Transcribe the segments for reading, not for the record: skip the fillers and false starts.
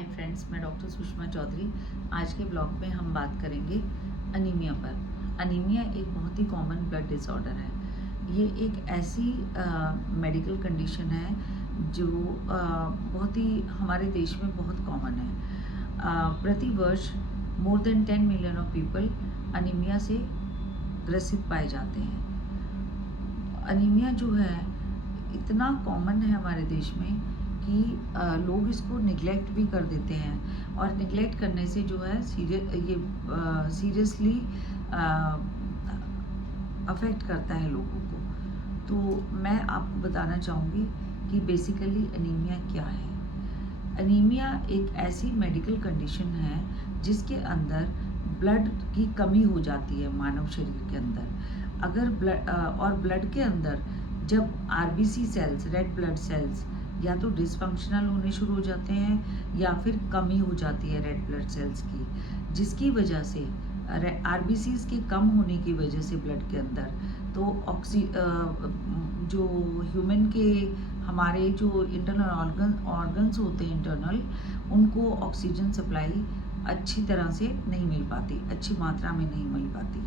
Hi friends, मैं doctor Sushma Chaudhary. आज के ब्लॉग में हम बात करेंगे अनीमिया पर। अनीमिया एक बहुत ही कॉमन ब्लड डिसऑर्डर है। ये एक ऐसी मेडिकल कंडीशन है जो बहुत ही हमारे देश में बहुत कॉमन है। प्रति वर्ष more than 10 million of people anaemia से ग्रसित पाए जाते हैं। अनीमिया जो है इतना कॉमन है हमारे देश में कि लोग इसको निगलेक्ट भी कर देते हैं, और निगलेक्ट करने से जो है सीरियसली अफेक्ट करता है लोगों को। तो मैं आपको बताना चाहूँगी कि बेसिकली अनीमिया क्या है। अनीमिया एक ऐसी मेडिकल कंडीशन है जिसके अंदर ब्लड की कमी हो जाती है मानव शरीर के अंदर। अगर ब्लड के अंदर जब RBC cells, red blood cells, या तो डिसफंक्शनल होने शुरू हो जाते हैं या फिर कमी हो जाती है रेड ब्लड सेल्स की, जिसकी वजह से आरबीसीज के कम होने की वजह से ब्लड के अंदर तो जो ह्यूमन के हमारे जो इंटरनल ऑर्गन्स होते हैं इंटरनल, उनको ऑक्सीजन सप्लाई अच्छी तरह से नहीं मिल पाती, अच्छी मात्रा में नहीं मिल पाती।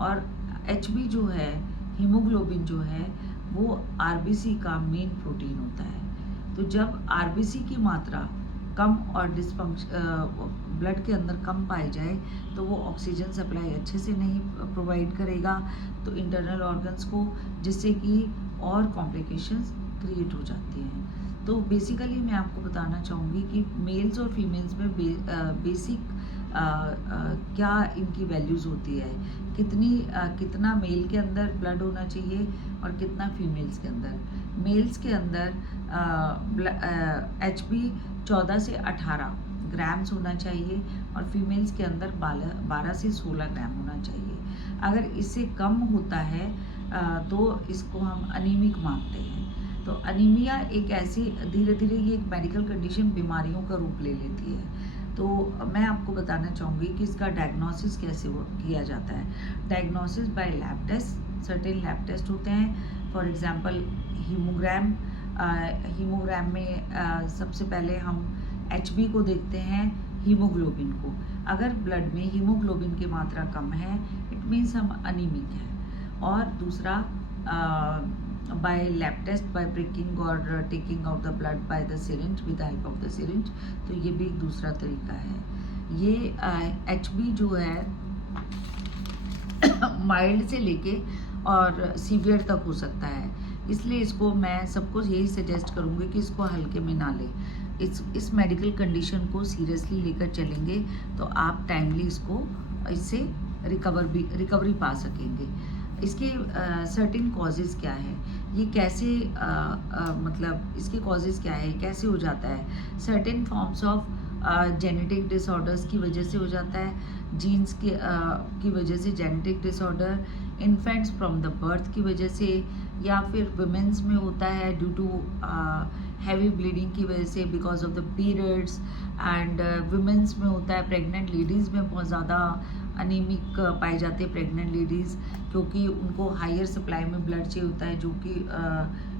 और एचबी जो है, हीमोग्लोबिन जो है, वो आरबीसी का मेन प्रोटीन होता है। तो जब आरबीसी की मात्रा कम और ब्लड के अंदर कम पाई जाए तो वो ऑक्सीजन सप्लाई अच्छे से नहीं प्रोवाइड करेगा तो इंटरनल ऑर्गन्स को, जिससे कि और कॉम्प्लिकेशंस क्रिएट हो जाती हैं। तो बेसिकली मैं आपको बताना चाहूँगी कि मेल्स और फीमेल्स में बेसिक क्या इनकी वैल्यूज़ होती है, कितना मेल के अंदर ब्लड होना चाहिए और कितना फीमेल्स के अंदर। मेल्स के अंदर एचबी 14 से 18 ग्राम्स होना चाहिए और फीमेल्स के अंदर 12 से 16 ग्राम होना चाहिए। अगर इससे कम होता है तो इसको हम अनीमिक मानते हैं। तो अनीमिया एक ऐसी धीरे धीरे ये एक मेडिकल कंडीशन बीमारियों का रूप ले लेती है। तो मैं आपको बताना चाहूँगी कि इसका डायग्नोसिस कैसे किया जाता है। Diagnosis by lab test, certain lab test होते हैं। फॉर एग्जांपल हीमोग्राम में सबसे पहले हम एचबी को देखते हैं, हीमोग्लोबिन को। अगर ब्लड में हीमोग्लोबिन की मात्रा कम है, इट मीन्स हम अनीमिक हैं। और दूसरा by lab test, by pricking और taking out the blood by the syringe, with the help of the syringe. तो ये भी एक दूसरा तरीका है। ये एचबी जो है माइल्ड से लेके और सीवियर तक हो सकता है, इसलिए इसको मैं सबको यही सजेस्ट करूँगी कि इसको हल्के में ना लें। इस मेडिकल कंडीशन को सीरियसली लेकर चलेंगे तो आप टाइमली इससे रिकवरी पा सकेंगे। इसके सर्टेन कॉजेज़ क्या है, ये कैसे मतलब इसके कॉजेज़ क्या है, कैसे हो जाता है। Certain forms of genetic disorders की वजह से हो जाता है, जीन्स की वजह से genetic disorder, infants from the birth की वजह से, या फिर वुमेन्स में होता है ड्यू टू हैवी ब्लीडिंग की वजह से, because of the periods. And womens में होता है, प्रेग्नेंट लेडीज़ में बहुत ज़्यादा अनीमिक पाई जाती है प्रेग्नेंट लेडीज़, क्योंकि उनको हायर सप्लाई में ब्लड चाहिए होता है, जो कि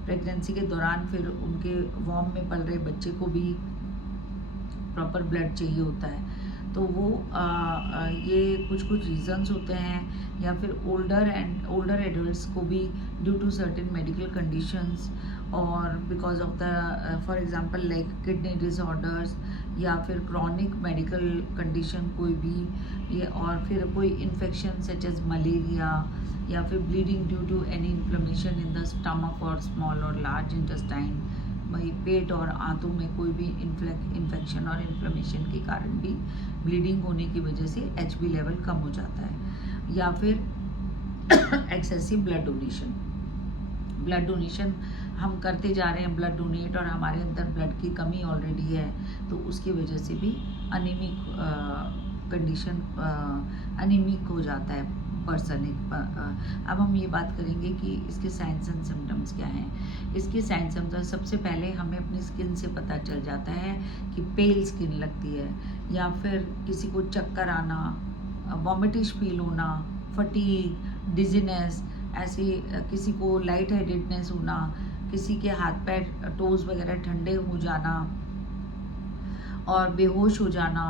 प्रेगनेंसी के दौरान फिर उनके वॉर्म में पल रहे बच्चे को भी प्रॉपर ब्लड चाहिए होता है। तो वो ये कुछ रीजंस होते हैं। या फिर ओल्डर एडल्ट्स को भी due to certain medical conditions, और because of the for example like kidney disorders, या फिर क्रॉनिक मेडिकल कंडीशन कोई भी, ये, और फिर कोई इन्फेक्शन सच एज मलेरिया, या फिर bleeding due to any inflammation in the stomach और स्मॉल और लार्ज इंटेस्टाइन, वही पेट और आंतों में कोई भी इन्फेक्शन और इन्फ्लेमेशन के कारण भी ब्लीडिंग होने की वजह से एचबी लेवल कम हो जाता है। या फिर एक्सेसिव ब्लड डोनेशन हम करते जा रहे हैं, ब्लड डोनेट, और हमारे अंदर ब्लड की कमी ऑलरेडी है, तो उसकी वजह से भी अनीमिक कंडीशन अनीमिक हो जाता है पर्सन। अब हम ये बात करेंगे कि इसके साइंस एंड सिम्टम्स क्या हैं। इसके साइंस सिम्टम्स सबसे पहले हमें अपनी स्किन से पता चल जाता है कि पेल स्किन लगती है, या फिर किसी को चक्कर आना, वॉमिटिश फील होना, फटीग, डिजीनेस, ऐसे किसी को लाइट हेडेडनेस होना, किसी के हाथ पैर टोज वगैरह ठंडे हो जाना, और बेहोश हो जाना,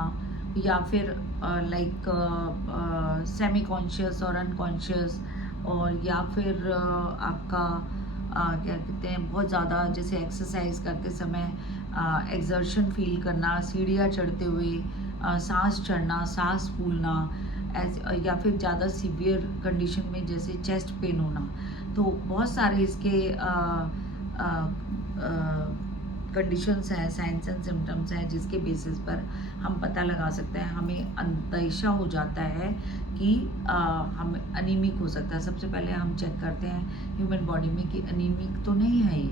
या फिर लाइक सेमी कॉन्शियस और अनकॉन्शियस, और या फिर आपका क्या कहते हैं, बहुत ज़्यादा जैसे एक्सरसाइज करते समय एक्सर्शन फील करना, सीढ़ियाँ चढ़ते हुए सांस चढ़ना, सांस फूलना, ऐसे, या फिर ज़्यादा सीवियर कंडीशन में जैसे चेस्ट पेन होना। तो बहुत सारे इसके कंडीशंस हैं, साइंस एंड सिम्टम्स हैं, जिसके बेसिस पर हम पता लगा सकते हैं, हमें अंदेशा हो जाता है कि हम अनीमिक हो सकता है। सबसे पहले हम चेक करते हैं ह्यूमन बॉडी में कि अनीमिक तो नहीं है ये,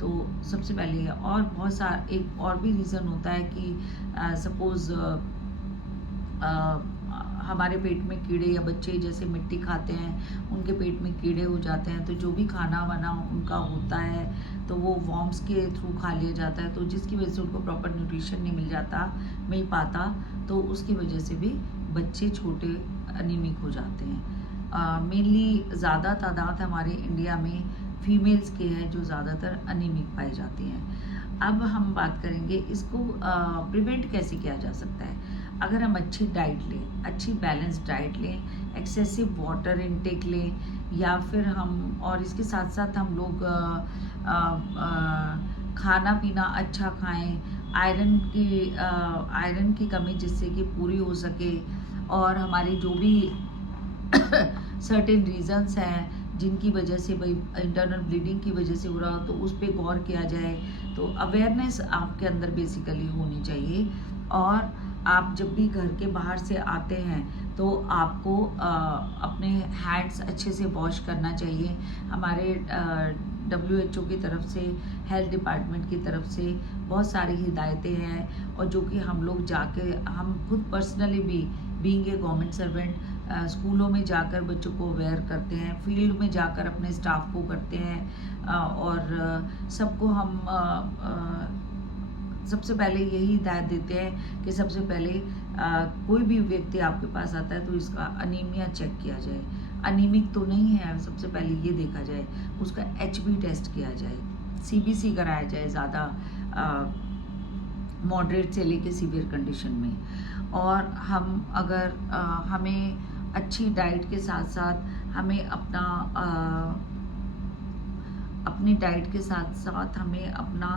तो सबसे पहले। और बहुत सारा एक और भी रीज़न होता है कि सपोज़ हमारे पेट में कीड़े, या बच्चे जैसे मिट्टी खाते हैं उनके पेट में कीड़े हो जाते हैं, तो जो भी खाना वाना उनका होता है तो वो वॉर्म्स के थ्रू खा लिया जाता है, तो जिसकी वजह से उनको प्रॉपर न्यूट्रिशन नहीं मिल पाता, तो उसकी वजह से भी बच्चे छोटे अनीमिक हो जाते हैं। मेनली ज़्यादा तादाद हमारे इंडिया में फीमेल्स के हैं जो ज़्यादातर अनीमिक पाई जाती हैं। अब हम बात करेंगे इसको प्रिवेंट कैसे किया जा सकता है। अगर हम अच्छी डाइट लें, अच्छी बैलेंस्ड डाइट लें, एक्सेसिव वाटर इनटेक लें, या फिर हम, और इसके साथ साथ हम लोग खाना पीना अच्छा खाएं, आयरन की कमी जिससे कि पूरी हो सके, और हमारी जो भी सर्टेन रीजंस हैं जिनकी वजह से भाई इंटरनल ब्लीडिंग की वजह से हो रहा हो, तो उस पर गौर किया जाए। तो अवेयरनेस आपके अंदर बेसिकली होनी चाहिए। और आप जब भी घर के बाहर से आते हैं तो आपको अपने हैंड्स अच्छे से वॉश करना चाहिए। हमारे WHO की तरफ से, हेल्थ डिपार्टमेंट की तरफ से बहुत सारी हिदायतें हैं, और जो कि हम लोग जाके, हम खुद पर्सनली भी बीइंग ए गवर्नमेंट सर्वेंट, स्कूलों में जाकर बच्चों को अवेयर करते हैं, फील्ड में जाकर अपने स्टाफ को करते हैं, और सबको हम सबसे पहले यही हिदायत देते हैं कि सबसे पहले कोई भी व्यक्ति आपके पास आता है तो इसका अनीमिया चेक किया जाए। अनीमिक तो नहीं है, सबसे पहले ये देखा जाए, उसका HB टेस्ट किया जाए, CBC कराया जाए ज़्यादा मॉडरेट से लेके सीवियर कंडीशन में। और हम अगर हमें अच्छी डाइट के साथ साथ हमें अपनी डाइट के साथ साथ हमें अपना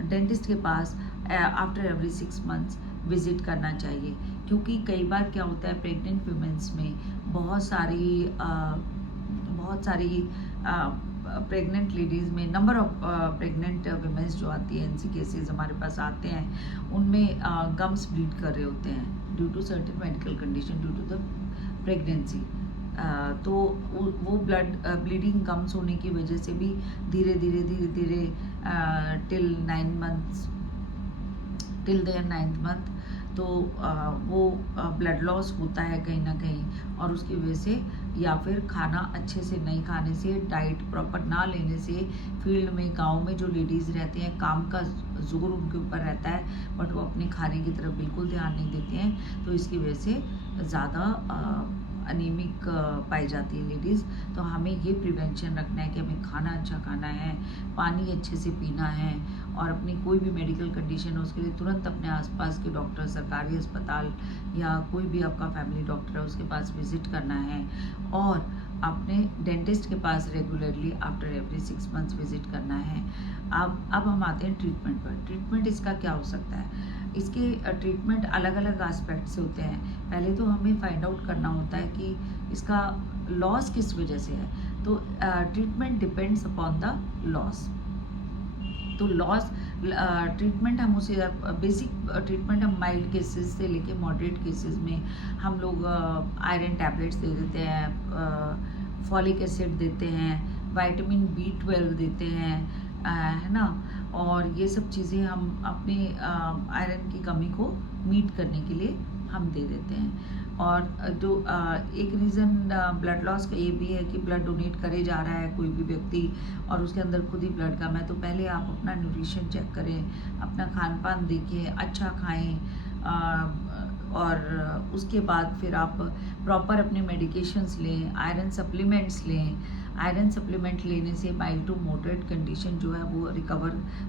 डेंटिस्ट के पास आफ्टर एवरी 6 मंथ्स विजिट करना चाहिए, क्योंकि कई बार क्या होता है प्रेग्नेंट वुमेन्स में बहुत सारी प्रेग्नेंट लेडीज़ में, नंबर ऑफ प्रेग्नेंट वुमेन्स जो आती है, इनसी केसेस हमारे पास आते हैं, उनमें गम्स ब्लीड कर रहे होते हैं due to certain medical condition, due to the pregnancy. तो वो ब्लीडिंग गम्स होने की वजह से भी धीरे धीरे टिल 9th मंथ तो वो ब्लड लॉस होता है कहीं ना कहीं, और उसकी वजह से, या फिर खाना अच्छे से नहीं खाने से, डाइट प्रॉपर ना लेने से, फील्ड में, गांव में जो लेडीज़ रहती हैं, काम का जोर उनके ऊपर रहता है बट वो अपने खाने की तरफ बिल्कुल ध्यान नहीं देती हैं, तो इसकी वजह से ज़्यादा अनीमिक पाई जाती है लेडीज़। तो हमें ये प्रिवेंशन रखना है कि हमें खाना अच्छा खाना है, पानी अच्छे से पीना है, और अपनी कोई भी मेडिकल कंडीशन हो उसके लिए तुरंत अपने आसपास के डॉक्टर, सरकारी अस्पताल या कोई भी आपका फैमिली डॉक्टर है उसके पास विजिट करना है, और अपने डेंटिस्ट के पास regularly after every 6 months visit करना है। अब हम आते हैं ट्रीटमेंट पर। ट्रीटमेंट इसका क्या हो सकता है? इसके ट्रीटमेंट अलग अलग एस्पेक्ट से होते हैं। पहले तो हमें फाइंड आउट करना होता है कि इसका लॉस किस वजह से है, तो treatment depends upon the loss. तो लॉस ट्रीटमेंट हम उसे, बेसिक ट्रीटमेंट हम माइल्ड केसेस से लेके मॉडरेट केसेस में हम लोग आयरन टैबलेट्स दे देते हैं, फॉलिक एसिड देते हैं, विटामिन B12 देते हैं, है ना, और ये सब चीज़ें हम अपने आयरन की कमी को मीट करने के लिए हम दे देते हैं। और जो एक रीज़न ब्लड लॉस का ये भी है कि ब्लड डोनेट करे जा रहा है कोई भी व्यक्ति और उसके अंदर खुद ही ब्लड कम है, तो पहले आप अपना न्यूट्रिशन चेक करें, अपना खान पान देखें, अच्छा खाएं, और उसके बाद फिर आप प्रॉपर अपने मेडिकेशंस लें, आयरन सप्लीमेंट्स लें, आयरन सप्लीमेंट लेने से माइल्ड टू मॉडरेट कंडीशन जो है वो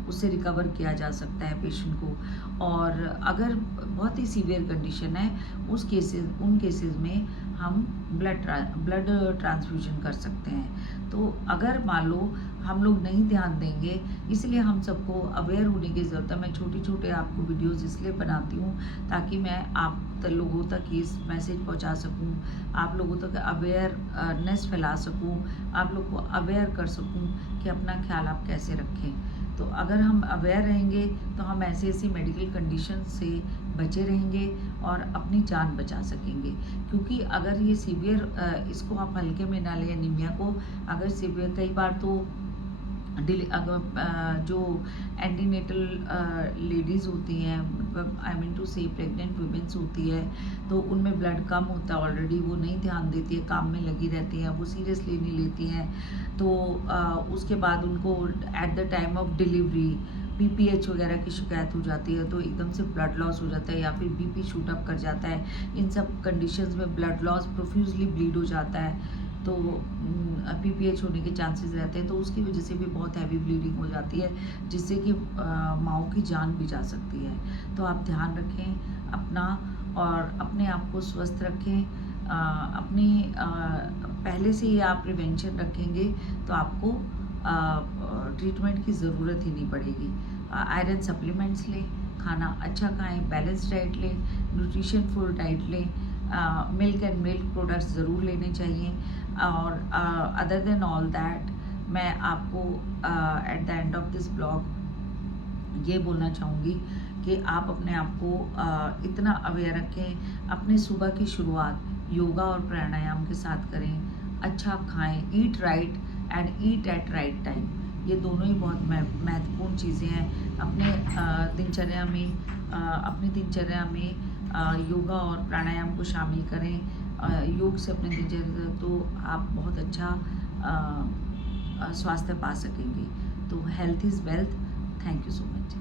उससे रिकवर किया जा सकता है पेशेंट को। और अगर बहुत ही सीवियर कंडीशन है उन केसेस में हम ब्लड ट्रांसफ्यूजन कर सकते हैं। तो अगर मान लो हम लोग नहीं ध्यान देंगे, इसलिए हम सबको अवेयर होने की ज़रूरत है। मैं छोटे आपको वीडियोस इसलिए बनाती हूँ ताकि मैं आप लोगों तक ये मैसेज पहुँचा सकूँ, आप लोगों तक अवेयरनेस फैला सकूँ, आप लोग को अवेयर कर सकूँ कि अपना ख्याल आप कैसे रखें। तो अगर हम अवेयर रहेंगे तो हम ऐसी मेडिकल कंडीशन से बचे रहेंगे और अपनी जान बचा सकेंगे। क्योंकि अगर ये सीवियर इसको आप हल्के में ना लें एनीमिया को, अगर सीवियर कई बार तो जो एंटीनेटल लेडीज़ होती हैं, मतलब आई मीन टू से प्रेग्नेंट वुमेन्स होती है, तो उनमें ब्लड कम होता है ऑलरेडी, वो नहीं ध्यान देती है, काम में लगी रहती हैं, वो सीरियसली नहीं लेती हैं। तो उसके बाद उनको at the time of delivery PPH वगैरह की शिकायत हो जाती है, तो एकदम से ब्लड लॉस हो जाता है या फिर बीपी शूट अप कर जाता है। इन सब कंडीशंस में ब्लड लॉस प्रोफ्यूजली ब्लीड हो जाता है, तो पीपीएच होने के चांसेस रहते हैं। तो उसकी वजह से भी बहुत हैवी ब्लीडिंग हो जाती है, जिससे कि माँओं की जान भी जा सकती है। तो आप ध्यान रखें अपना और अपने आप को स्वस्थ रखें। अपनी पहले से ही आप प्रिवेंशन रखेंगे तो आपको ट्रीटमेंट की ज़रूरत ही नहीं पड़ेगी। आयरन सप्लीमेंट्स लें, खाना अच्छा खाएं, बैलेंस डाइट लें, न्यूट्रिशन फुल डाइट लें, मिल्क एंड मिल्क प्रोडक्ट्स ज़रूर लेने चाहिए। और अदर देन ऑल दैट मैं आपको at the end of this blog ये बोलना चाहूँगी कि आप अपने आप को इतना अवेयर रखें। अपने सुबह की शुरुआत योगा और प्राणायाम के साथ करें, अच्छा खाएं, eat right and eat at right time. ये दोनों ही बहुत महत्वपूर्ण चीज़ें हैं। अपने दिनचर्या में योगा और प्राणायाम को शामिल करें। योग से अपने दिनचर्या तो आप बहुत अच्छा स्वास्थ्य पा सकेंगे। तो health is wealth. Thank you so much.